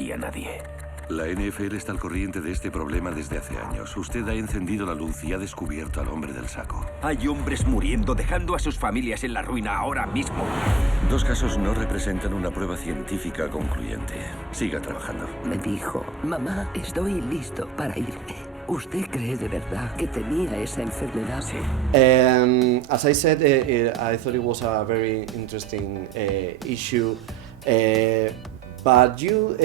decía nadie. La NFL está al corriente de este problema desde hace años. Usted ha encendido la luz y ha descubierto al hombre del saco. Hay hombres muriendo, dejando a sus familias en la ruina ahora mismo. 2 casos no representan una prueba científica concluyente. Siga trabajando. Me dijo, mamá, estoy listo para irme. ¿Usted cree de verdad que tenía esa enfermedad? Sí. As I said, I thought it was a very interesting issue, but you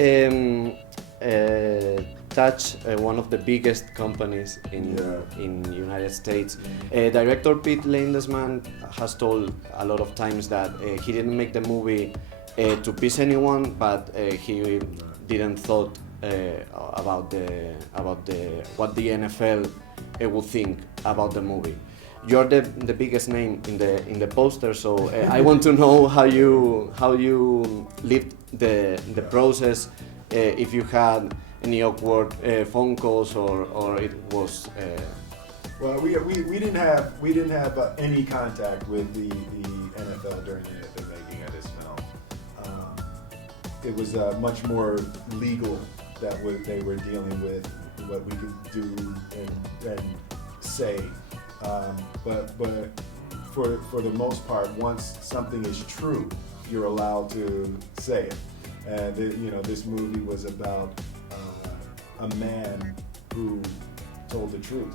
touch one of the biggest companies in United States. Director Pete Landesman has told a lot of times that he didn't make the movie to please anyone, but he didn't thought about what the NFL would think about the movie. You're the biggest name in the poster, so I want to know how you lived the process. If you had any awkward phone calls or it was. Well, we didn't have any contact with the NFL during the making of this film. It was much more legal that they were dealing with, what we could do and say. But for the most part, once something is true, you're allowed to say it. And this movie was about a man who told the truth.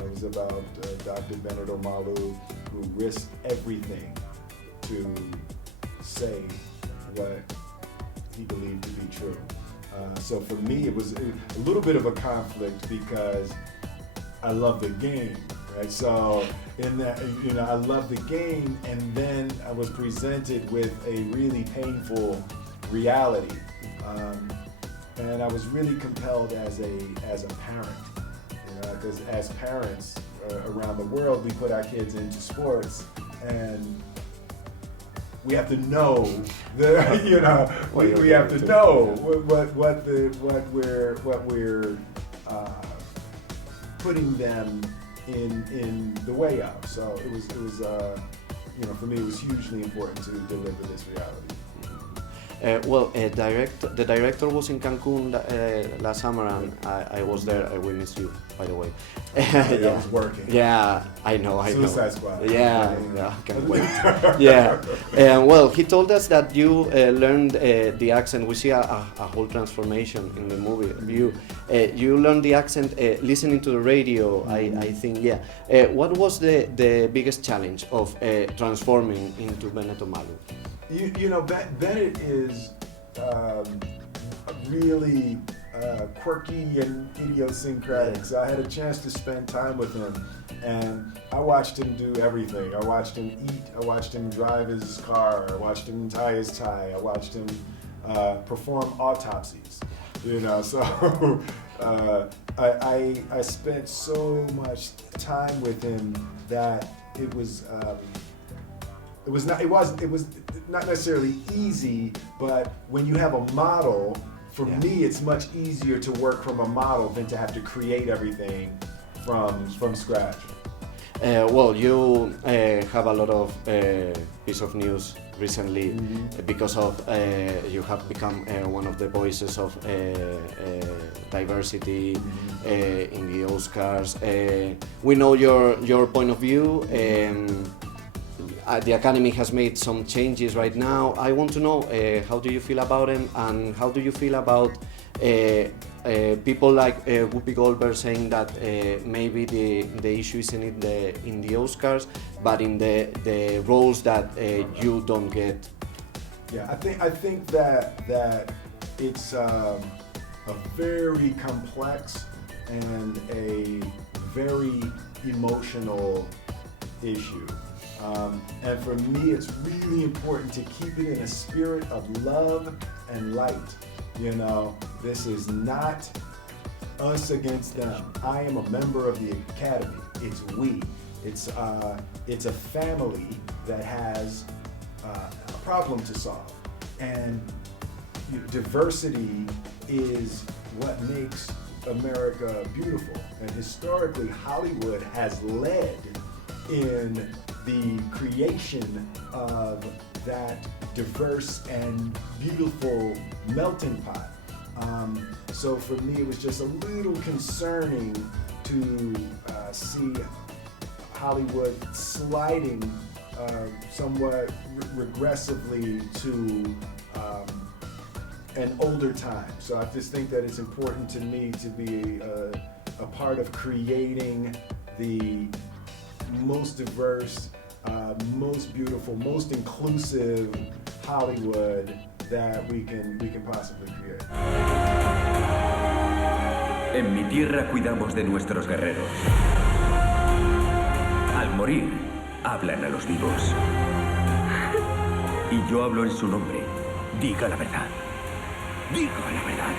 It was about Dr. Benedict Omalu, who risked everything to say what he believed to be true. So for me, it was a little bit of a conflict because I love the game, right? So in that, I love the game, and then I was presented with a really painful reality, and I was really compelled as a parent, because as parents around the world, we put our kids into sports, and we have to know we have to know what we're putting them in the way of. So it was for me, it was hugely important to deliver this reality. The director was in Cancun last summer, and I was there. I witnessed you, by the way. I was working. Yeah, I know. Suicide Squad. Yeah, can't wait. Yeah. Well, he told us that you learned the accent. We see a whole transformation in the movie. You learned the accent listening to the radio. I think. Yeah. What was the biggest challenge of transforming into Benedict Omalu? Bennett is really quirky and idiosyncratic. So I had a chance to spend time with him, and I watched him do everything. I watched him eat. I watched him drive his car. I watched him tie his tie. I watched him perform autopsies. So I spent so much time with him that it was not necessarily easy, but when you have a model, for me, it's much easier to work from a model than to have to create everything from scratch. Well, you have a lot of piece of news recently because of you have become one of the voices of diversity in the Oscars. We know your point of view. The Academy has made some changes right now. I want to know how do you feel about them, and how do you feel about people like Whoopi Goldberg saying that maybe the issue isn't in the Oscars, but in the roles that you don't get. Yeah, I think that it's a very complex and a very emotional issue. And for me, it's really important to keep it in a spirit of love and light. This is not us against them. I am a member of the Academy. It's we. It's a family that has a problem to solve. And diversity is what makes America beautiful. And historically, Hollywood has led in the creation of that diverse and beautiful melting pot. So for me, it was just a little concerning to see Hollywood sliding somewhat regressively to an older time. So I just think that it's important to me to be a part of creating the most diverse, most beautiful, most inclusive Hollywood that we can possibly create. En mi tierra cuidamos de nuestros guerreros. Al morir, hablan a los vivos. Y yo hablo en su nombre. Diga la verdad. Diga la verdad.